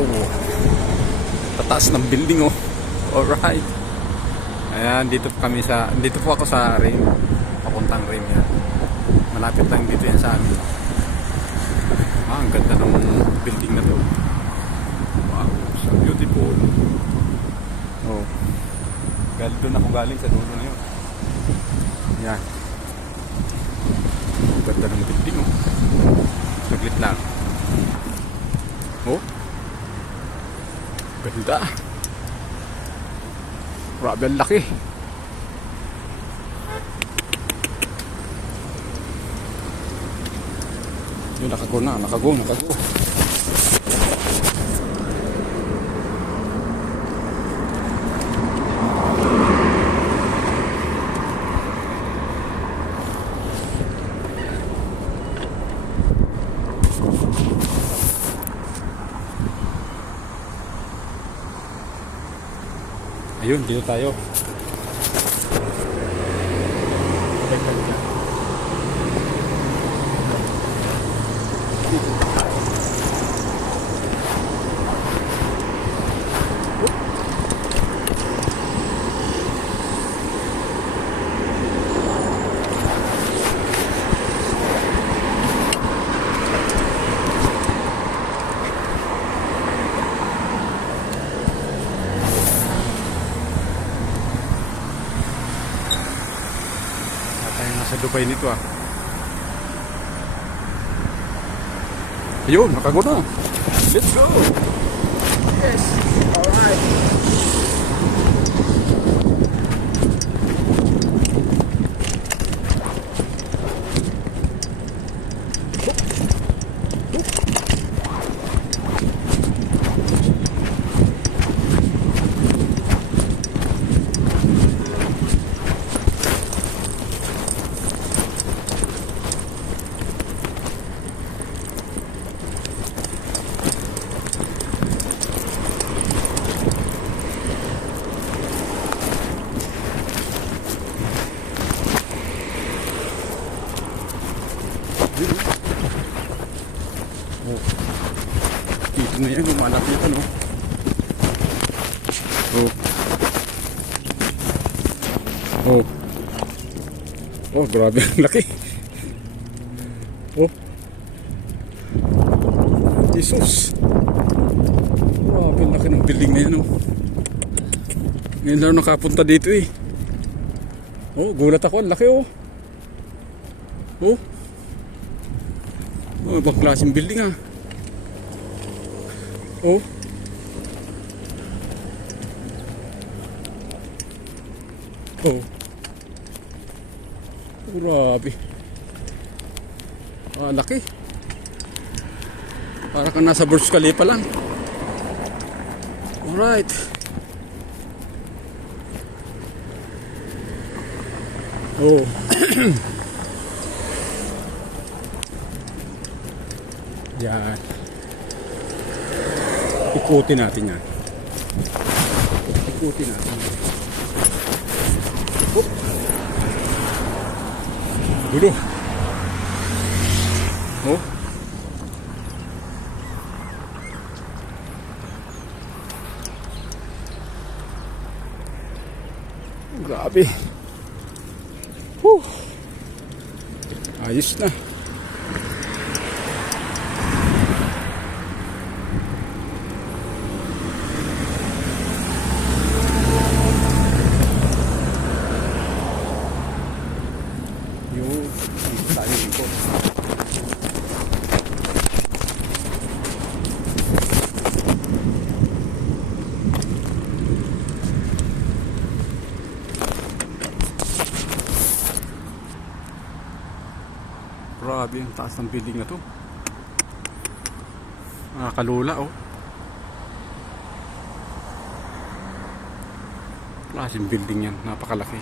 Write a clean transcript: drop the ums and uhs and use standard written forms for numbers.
Wow! Tataas ng building oh. Alright. Ayan, dito po ako sa Rim. Papuntang Rim yan. Malapit lang dito yan sa amin. Ang ganda ng building na to. Wow, so beautiful. Oh. Doon ako galing sa dulo na yun. Yan. Ang ganda ng building oh. Saglit lang. Oh. Ganda. Grabe ang laki. Yun, nakago. Ayun, dito tayo. Nasa Dubai nito ah. Ayun, nakago na. Let's go. Yes. Alright. Oh. Dito na yan, lumalaki ito no. Oh. Oh. Oh, grabe ang laki. Oh. Jesus. Grabe ang laki ng building na yan oh. Ngayon lang nakapunta dito eh. Oh, gulat ako, ang laki oh. Oh. Oh, ibang klaseng building ah. Oh. Oh. Grabe. Ah, laki. Para kang nasa Burj Khalifa lang. Alright. Oh. Yan. Ikutin natin yan. Ikutin natin. Oh. Gulo. Oh. Grabe. Ayos na. Tayo dito. Grabe ang taas ng building na to. Nakakalula oh. Klaseng building yan, napakalaki.